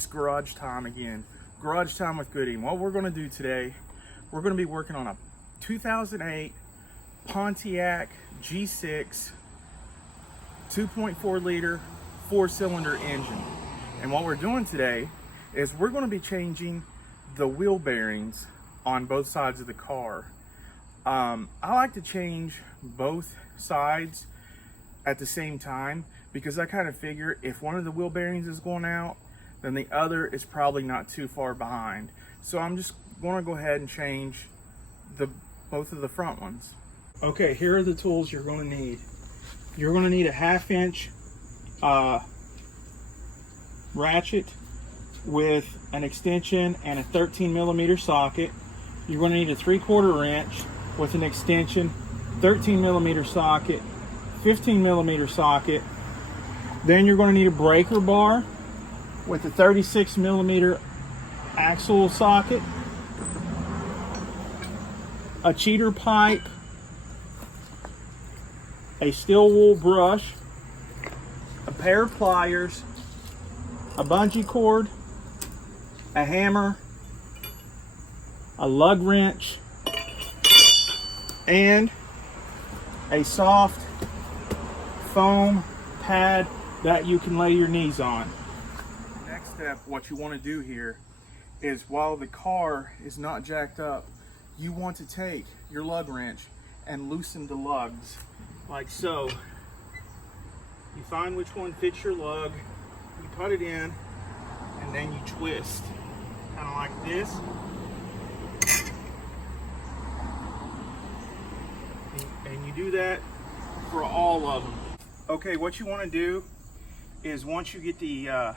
it's garage time again. Garage time with Goody. And what we're going to do today, we're going to be working on a 2008 Pontiac G6 2.4 liter 4-cylinder engine. And what we're doing today is we're going to be changing the wheel bearings on both sides of the car. I like to change both sides at the same time because I kind of figure if one of the wheel bearings is going out, then the other is probably not too far behind. So I'm just going to go ahead and change both of the front ones. Okay, here are the tools you're going to need. You're going to need a 1/2 inch ratchet with an extension and a 13mm socket. You're going to need a 3/4 wrench with an extension, 13mm socket, 15mm socket. Then you're going to need a breaker bar with a 36mm axle socket, a cheater pipe, a steel wool brush, a pair of pliers, a bungee cord, a hammer, a lug wrench, and a soft foam pad that you can lay your knees on. Next step, what you want to do here is while the car is not jacked up, you want to take your lug wrench and loosen the lugs like so. You find which one fits your lug, you put it in, and then you twist, kind of like this. And you do that for all of them. Okay, what you want to do is once you get the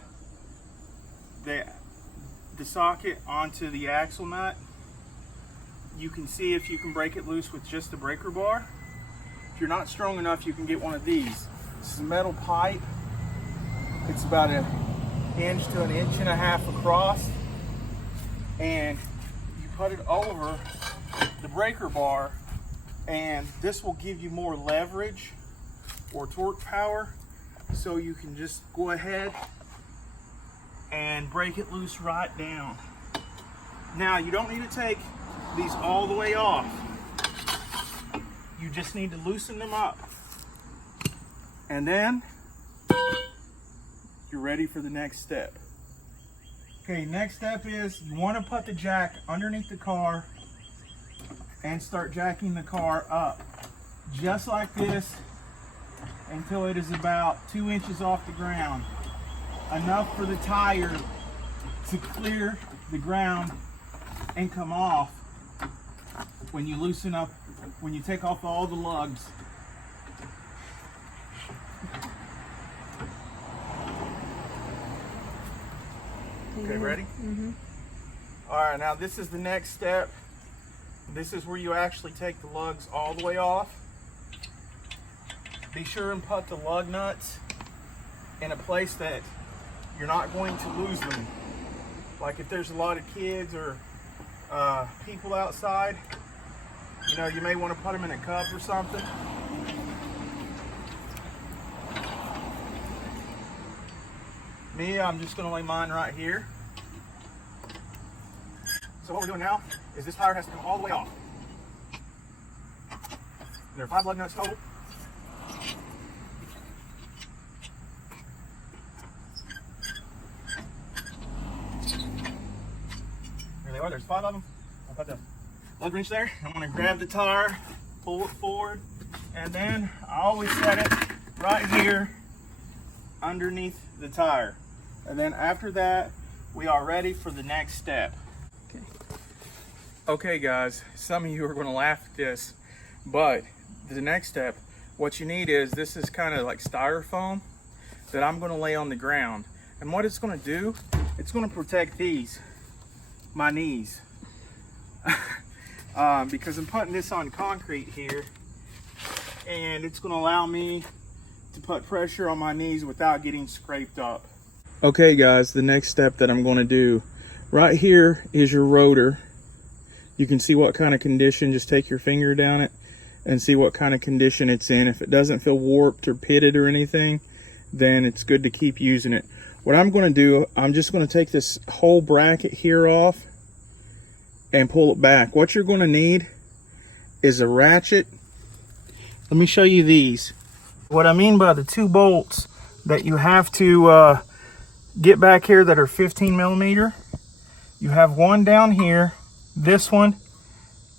socket onto the axle nut, you can see if you can break it loose with just the breaker bar. If you're not strong enough, you can get one of these. This is a metal pipe. It's about 1 inch to 1.5 inches across, and you put it over the breaker bar, and this will give you more leverage or torque power, so you can just go ahead and break it loose right down. Now, you don't need to take these all the way off. You just need to loosen them up. And then you're ready for the next step. Okay, next step is you want to put the jack underneath the car and start jacking the car up. Just like this until it is about 2 inches off the ground. Enough for the tire to clear the ground and come off when you loosen up, when you take off all the lugs. Okay, ready? Mm-hmm. All right, now this is the next step. This is where you actually take the lugs all the way off. Be sure and put the lug nuts in a place that you're not going to lose them. Like if there's a lot of kids or people outside, you know, you may want to put them in a cup or something. Me, I'm just going to lay mine right here. So what we're doing now is this tire has to come all the way off. There are 5 lug nuts total. There they are, there's 5 of them. I'll put the lug wrench there. I'm going to grab the tire, pull it forward, and then I always set it right here underneath the tire. And then after that, we are ready for the next step. Okay guys, some of you are going to laugh at this, but the next step, what you need is, this is kind of like styrofoam that I'm going to lay on the ground. And what it's going to do, it's going to protect my knees. Because I'm putting this on concrete here, and it's going to allow me to put pressure on my knees without getting scraped up. Okay guys, the next step that I'm going to do, right here is your rotor. You can see what kind of condition, just take your finger down it and see what kind of condition it's in. If it doesn't feel warped or pitted or anything, then it's good to keep using it. What I'm going to do, I'm just going to take this whole bracket here off and pull it back. What you're going to need is a ratchet. Let me show you these. What I mean by the 2 bolts that you have to get back here that are 15 millimeter. You have one down here, this one,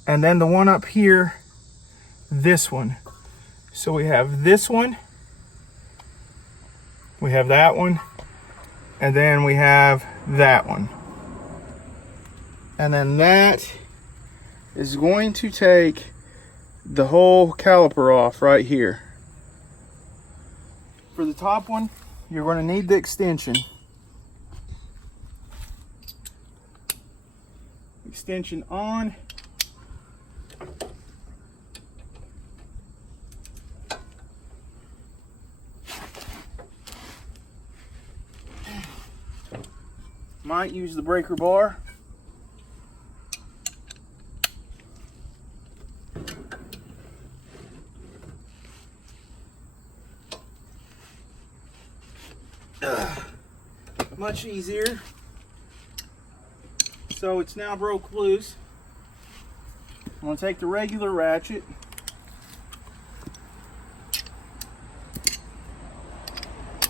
and then the one up here, this one. So we have this one, we have that one, and then we have that one. And then that is going to take the whole caliper off right here. For the top one, you're going to need the extension. Extension on. Might use the breaker bar. Much easier. So it's now broke loose. I'm going to take the regular ratchet.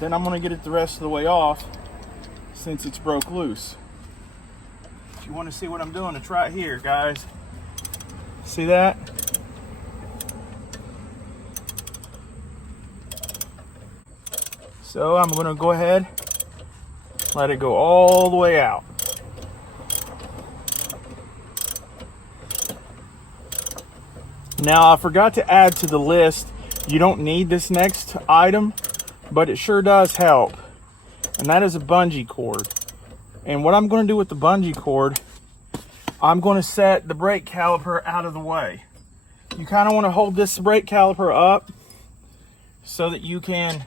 Then I'm going to get it the rest of the way off since it's broke loose. If you want to see what I'm doing, it's right here, guys. See that? So I'm going to go ahead, let it go all the way out. Now, I forgot to add to the list, you don't need this next item, but it sure does help. And that is a bungee cord. And what I'm going to do with the bungee cord, I'm going to set the brake caliper out of the way. You kind of want to hold this brake caliper up so that you can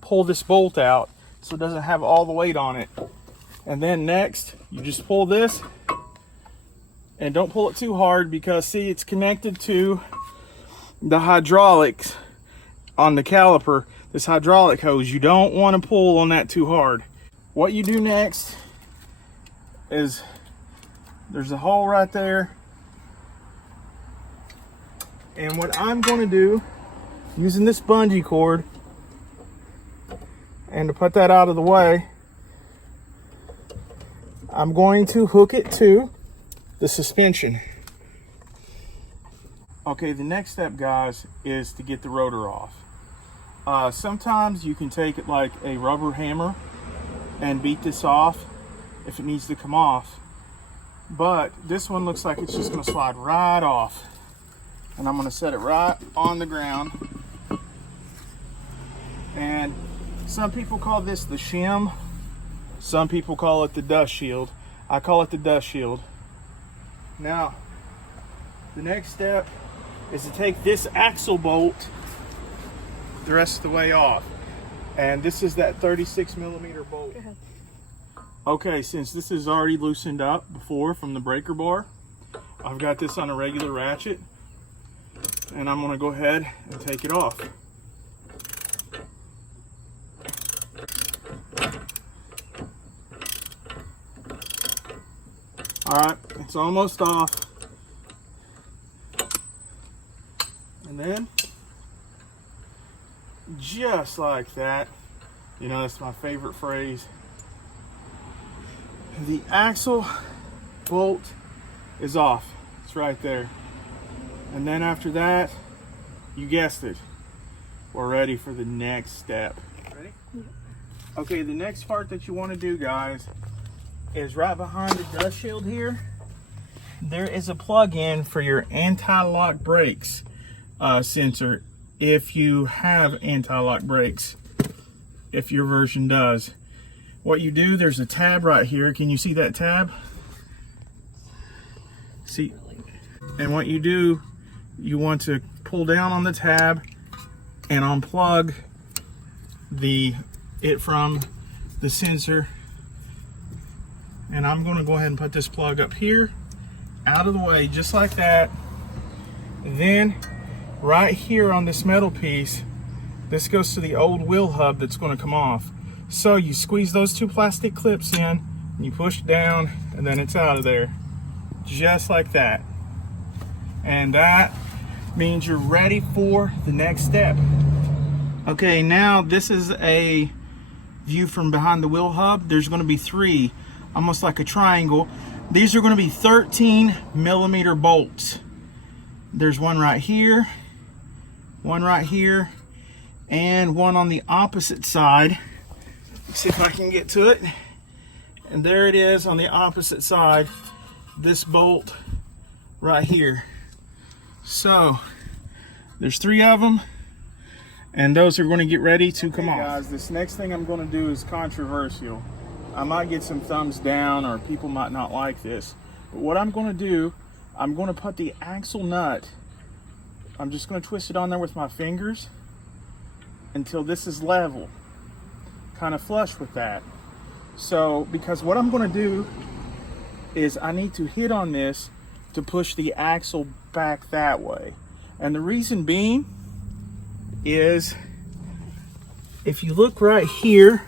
pull this bolt out so it doesn't have all the weight on it. And then next, you just pull this, and don't pull it too hard because see, it's connected to the hydraulics on the caliper, this hydraulic hose. You don't want to pull on that too hard. What you do next is there's a hole right there. And what I'm going to do, using this bungee cord, and to put that out of the way, I'm going to hook it to the suspension. Okay, the next step, guys, is to get the rotor off. Sometimes you can take it like a rubber hammer and beat this off if it needs to come off. But this one looks like it's just going to slide right off. And I'm going to set it right on the ground. And some people call this the shim. Some people call it the dust shield. I call it the dust shield. Now, the next step is to take this axle bolt the rest of the way off. And this is that 36 millimeter bolt. Go ahead. Okay, since this is already loosened up before from the breaker bar, I've got this on a regular ratchet, and I'm going to go ahead and take it off. Alright, it's almost off. And then, just like that, you know, that's my favorite phrase, the axle bolt is off. It's right there. And then after that, you guessed it, we're ready for the next step. Ready? Yeah. Okay, the next part that you want to do, guys, is right behind the dust shield here. There is a plug-in for your anti-lock brakes sensor, if you have anti-lock brakes, if your version does. What you do, there's a tab right here. Can you see that tab? See? And what you do, you want to pull down on the tab and unplug it from the sensor. And I'm going to go ahead and put this plug up here, out of the way, just like that. Then right here on this metal piece, this goes to the old wheel hub that's going to come off. So you squeeze those two plastic clips in, and you push down, and then it's out of there. Just like that. And that means you're ready for the next step. Okay, now this is a view from behind the wheel hub. There's going to be three, almost like a triangle. These are going to be 13mm bolts. There's one right here, and one on the opposite side. Let's see if I can get to it. And there it is on the opposite side, this bolt right here. So there's three of them, and those are going to get ready to come off. Guys, this next thing I'm going to do is controversial. I might get some thumbs down, or people might not like this. But what I'm going to do, I'm going to put the axle nut, I'm just going to twist it on there with my fingers until this is level, kind of flush with that. So, because what I'm going to do is I need to hit on this to push the axle back that way. And the reason being is, if you look right here,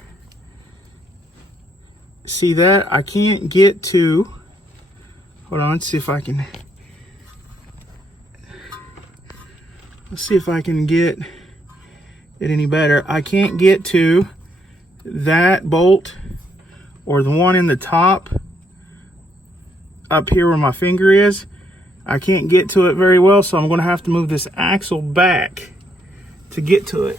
see that? I can't get to, hold on, let's see if I can, let's see if I can get it any better. I can't get to that bolt or the one in the top up here where my finger is. I can't get to it very well, so I'm going to have to move this axle back to get to it.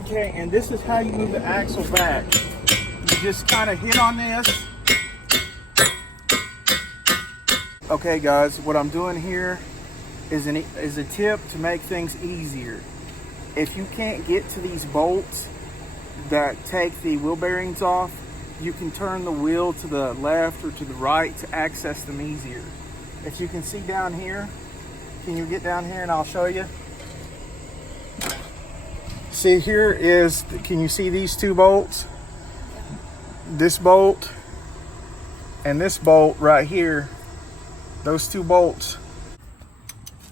Okay, and this is how you move the axle back. You just kind of hit on this. Okay guys, what I'm doing here is a tip to make things easier. If you can't get to these bolts that take the wheel bearings off, you can turn the wheel to the left or to the right to access them easier. If you can see down here, can you get down here and I'll show you? See, here is, can you see these two bolts? This bolt and this bolt right here, those two bolts.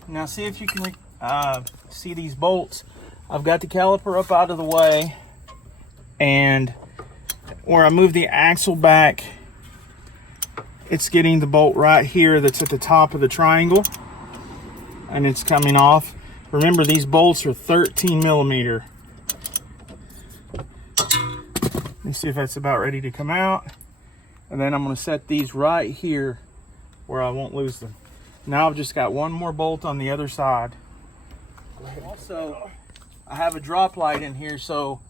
Now see if you can see these bolts. I've got the caliper up out of the way, and where I move the axle back, it's getting the bolt right here that's at the top of the triangle, and it's coming off. Remember, these bolts are 13mm. Let me see if that's about ready to come out. And then I'm going to set these right here where I won't lose them. Now I've just got one more bolt on the other side. Also, I have a drop light in here so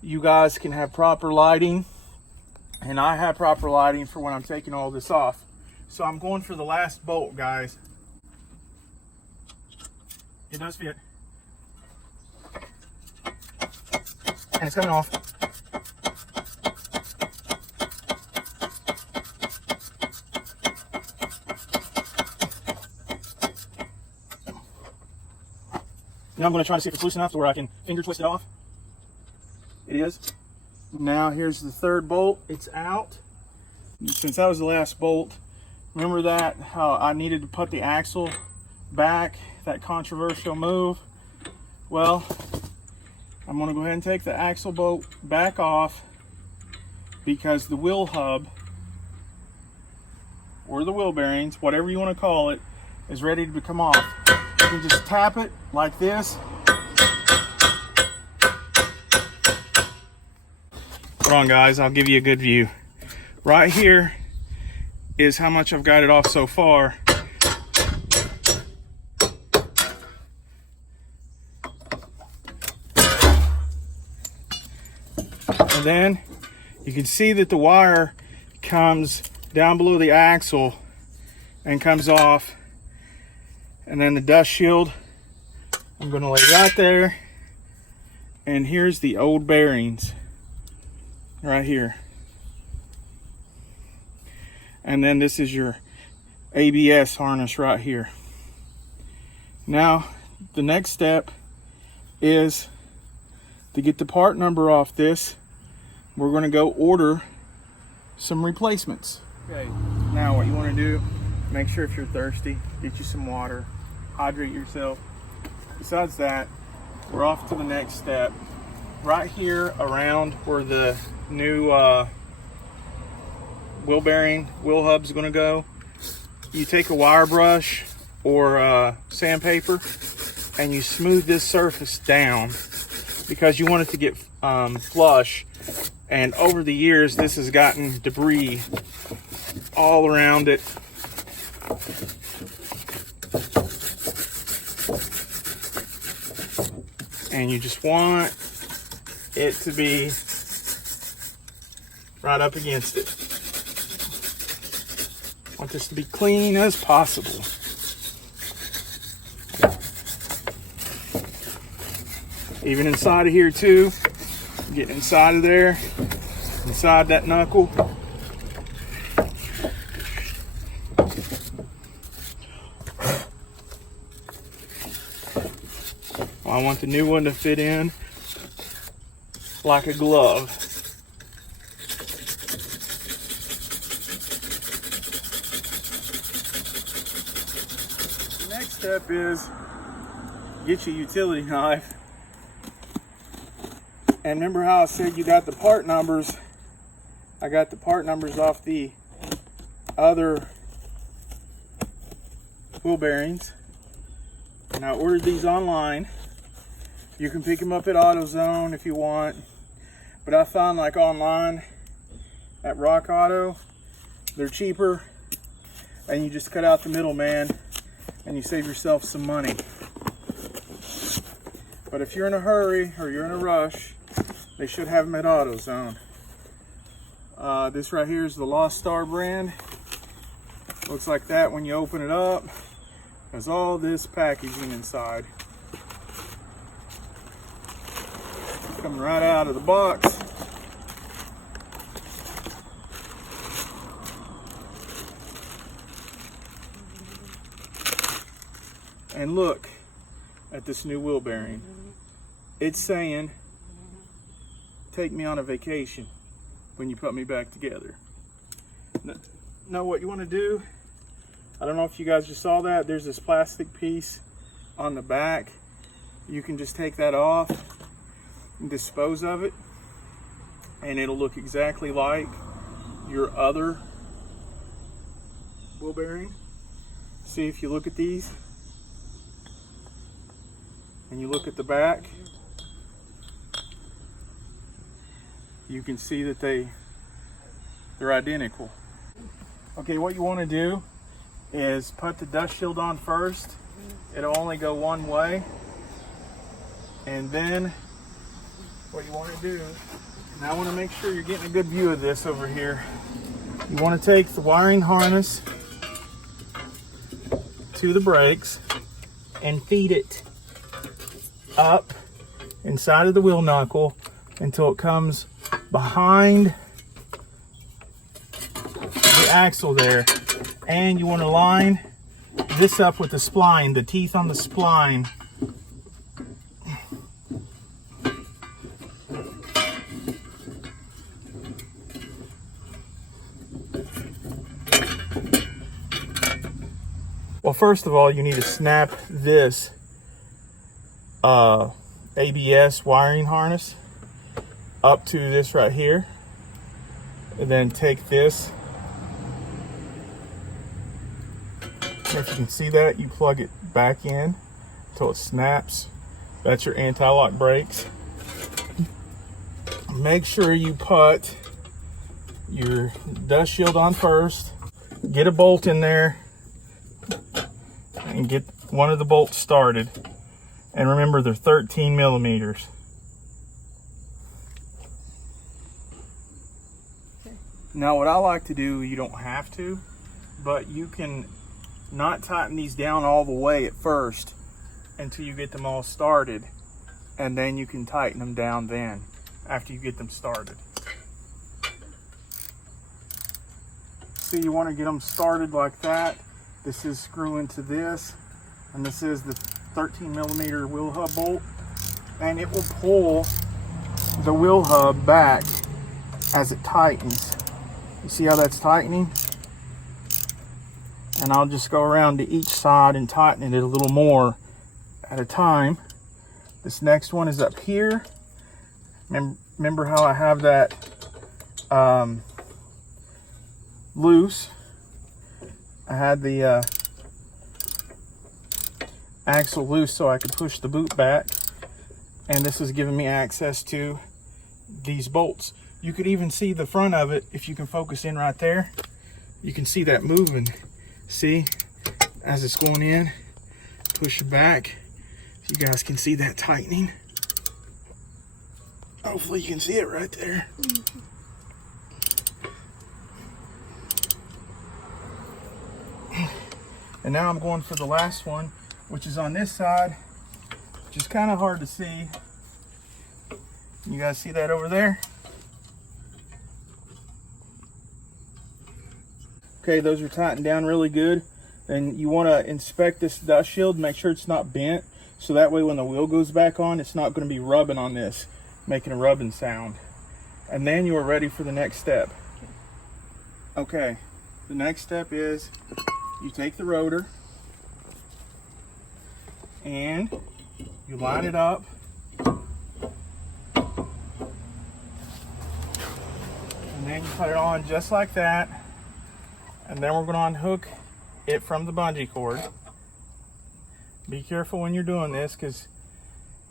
you guys can have proper lighting. And I have proper lighting for when I'm taking all this off. So I'm going for the last bolt, guys. It does fit. And it's coming off. Now I'm going to try to see if it's loose enough to where I can finger twist it off. It is. Now here's the third bolt. It's out. Since that was the last bolt, remember that how I needed to put the axle back, that controversial move? Well, I'm going to go ahead and take the axle bolt back off because the wheel hub or the wheel bearings, whatever you want to call it, is ready to come off. You can just tap it like this. Hold on guys, I'll give you a good view. Right here is how much I've got it off so far. And then you can see that the wire comes down below the axle and comes off. And then the dust shield, I'm going to lay right there. And here's the old bearings right here. And then this is your ABS harness right here. Now, the next step is to get the part number off this. We're going to go order some replacements. Okay, now what you want to do, make sure if you're thirsty, get you some water, hydrate yourself. Besides that, we're off to the next step. Right here around where the new wheel bearing, wheel hub's gonna go, you take a wire brush or sandpaper and you smooth this surface down because you want it to get flush. And over the years, this has gotten debris all around it. And you just want it to be right up against it. Want this to be clean as possible. Even inside of here too, get inside of there, inside that knuckle. I want the new one to fit in like a glove. The next step is get your utility knife. And remember how I said you got the part numbers? I got the part numbers off the other wheel bearings. And I ordered these online. You can pick them up at AutoZone if you want. But I found like online at Rock Auto, they're cheaper. And you just cut out the middleman and you save yourself some money. But if you're in a hurry or you're in a rush, they should have them at AutoZone. This right here is the Lost Star brand. Looks like that when you open it up. There's all this packaging inside. Coming right out of the box. And look at this new wheel bearing. It's saying, take me on a vacation when you put me back together. Now what you want to do, I don't know if you guys just saw that, there's this plastic piece on the back. You can just take that off and dispose of it, and it'll look exactly like your other wheel bearing. See, if you look at these and you look at the back, you can see that they're identical. Okay, what you want to do is put the dust shield on first. It'll only go one way. And then what you want to do, and I want to make sure you're getting a good view of this over here. You want to take the wiring harness to the brakes and feed it up inside of the wheel knuckle until it comes behind the axle there. And you want to line this up with the spline, the teeth on the spline. Well, first of all, you need to snap this ABS wiring harness up to this right here, and then take this. If you can see that, you plug it back in until it snaps. That's your anti-lock brakes. Make sure you put your dust shield on first. Get a bolt in there and get one of the bolts started. And remember, they're 13 millimeters. Now what I like to do, you don't have to, but you can not tighten these down all the way at first until you get them all started, and then you can tighten them down then after you get them started. So you want to get them started like that. This is screwing to this, and this is the 13 millimeter wheel hub bolt, and it will pull the wheel hub back as it tightens. You see how that's tightening? And I'll just go around to each side and tighten it a little more at a time This next one is up here. Remember how I have that loose? I had the axle loose so I could push the boot back, and this is giving me access to these bolts. You could even see the front of it if you can focus in right there. You can see that moving. See, as it's going in, push it back. You guys can see that tightening. Hopefully you can see it right there. And now I'm going for the last one, which is on this side, which is kind of hard to see. You guys see that over there? Okay, those are tightened down really good. And you want to inspect this dust shield, make sure it's not bent, so that way when the wheel goes back on, it's not going to be rubbing on this, making a rubbing sound. And then you are ready for the next step. Okay, the next step is you take the rotor and you line it up. And then you put it on just like that. And then we're going to unhook it from the bungee cord. Be careful when you're doing this because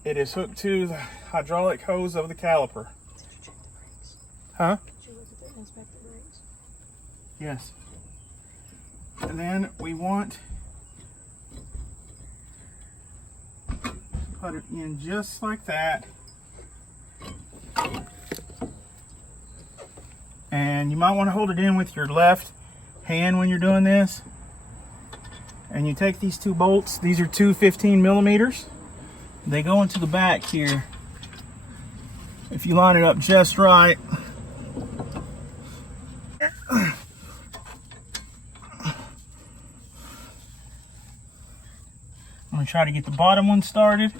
it is hooked to the hydraulic hose of the caliper. Huh? Yes. And then we want to put it in just like that. And you might want to hold it in with your left hand when you're doing this. And you take these two bolts. These are two 15 millimeters. They go into the back here. If you line it up just right. I'm gonna try to get the bottom one started.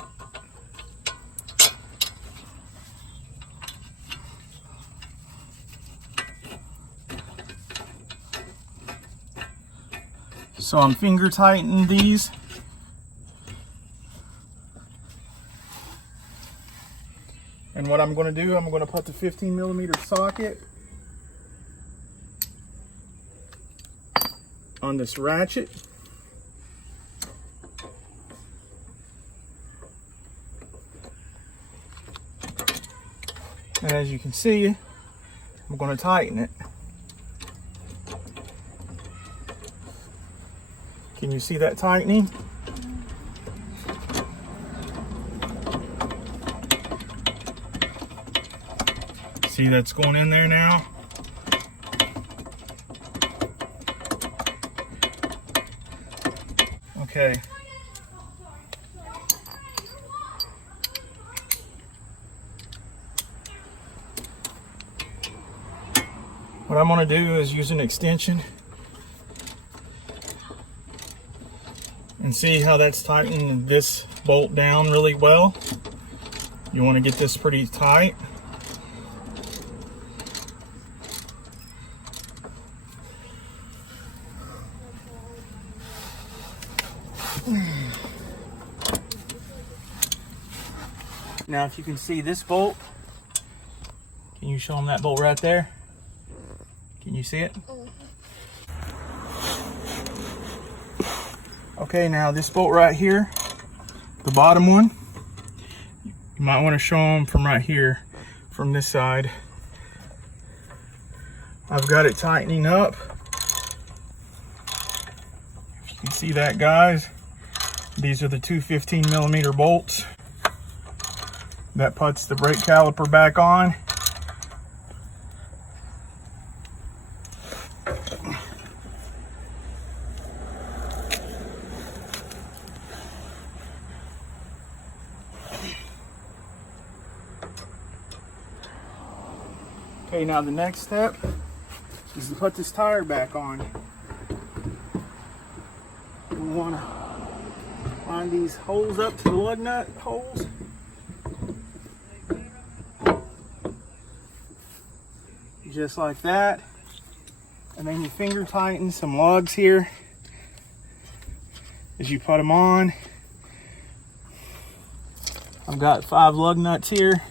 So I'm finger tightening these. And what I'm going to do, I'm going to put the 15 millimeter socket on this ratchet. And as you can see, I'm going to tighten it. Can you see that tightening? See, that's going in there now. Okay. What I'm going to do is use an extension and see how that's tightening this bolt down really well. You want to get this pretty tight. Now if you can see this bolt, can you show them that bolt right there? Can you see it? Okay, now this bolt right here, the bottom one, you might want to show them from right here, from this side. I've got it tightening up. If you can see that, guys, these are the two 15 millimeter bolts. That puts the brake caliper back on. Okay, now the next step is to put this tire back on. We want to line these holes up to the lug nut holes. Just like that. And then you finger tighten some lugs here as you put them on. I've got 5 lug nuts here.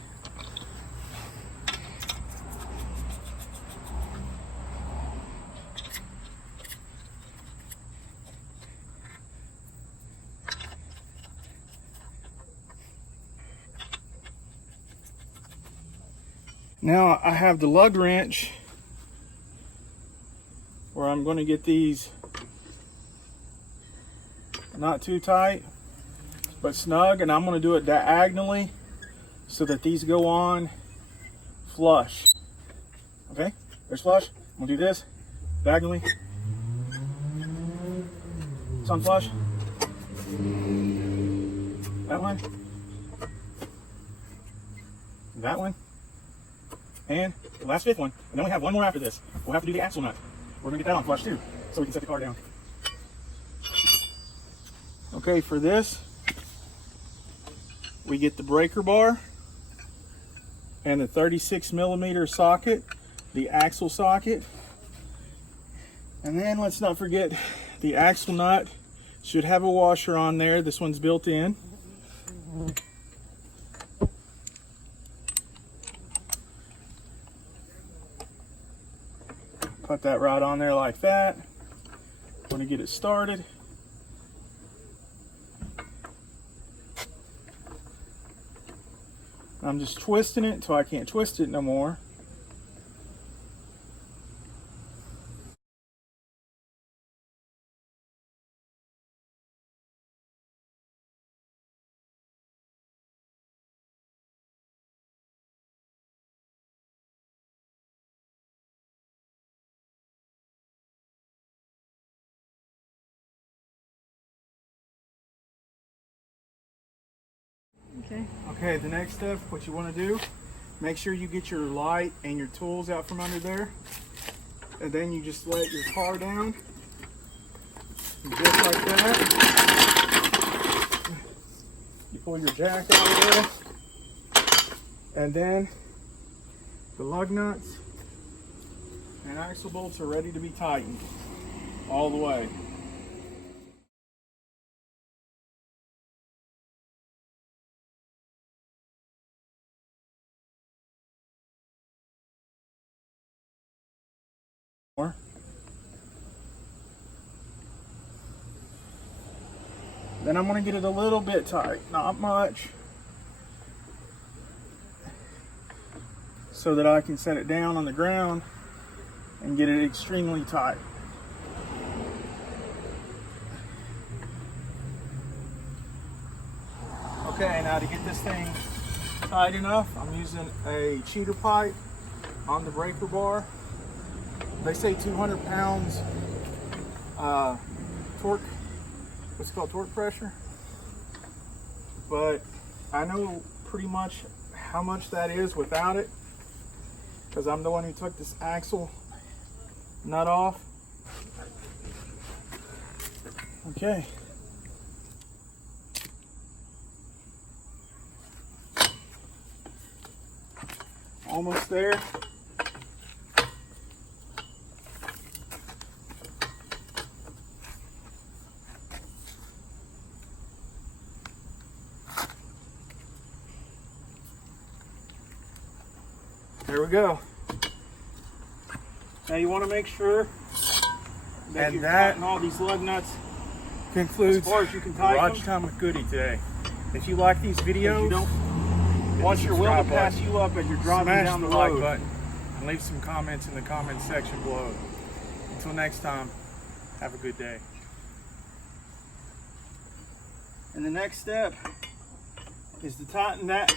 Now I have the lug wrench where I'm going to get these not too tight but snug, and I'm going to do it diagonally so that these go on flush. Okay, there's flush. I'm going to do this diagonally. It's on flush. That one. That one. And the last 5th one. And then we have one more after this. We'll have to do the axle nut. We're going to get that on flush too, so we can set the car down. Okay, for this, we get the breaker bar and the 36mm socket, the axle socket. And then let's not forget the axle nut should have a washer on there. This one's built in. Put that right on there like that. I'm going to get it started. I'm just twisting it until I can't twist it no more. Okay, the next step, what you want to do, make sure you get your light and your tools out from under there. And then you just let your car down. Just like that. You pull your jack out of there. And then the lug nuts and axle bolts are ready to be tightened all the way. Then I'm going to get it a little bit tight, not much, so that I can set it down on the ground and get it extremely tight. Okay, now to get this thing tight enough, I'm using a cheater pipe on the breaker bar. They say 200 pounds torque, what's it called, torque pressure, but I know pretty much how much that is without it, because I'm the one who took this axle nut off. Okay. Almost there. There we go. Now you want to make sure that you're tightening all these lug nuts concludes as far as you can tighten Garage Time with Goody today. If you like these videos, you don't want your will to pass you up as you're driving down the road. Smash the like button and leave some comments in the comments section below. Until next time, have a good day. And the next step is to tighten that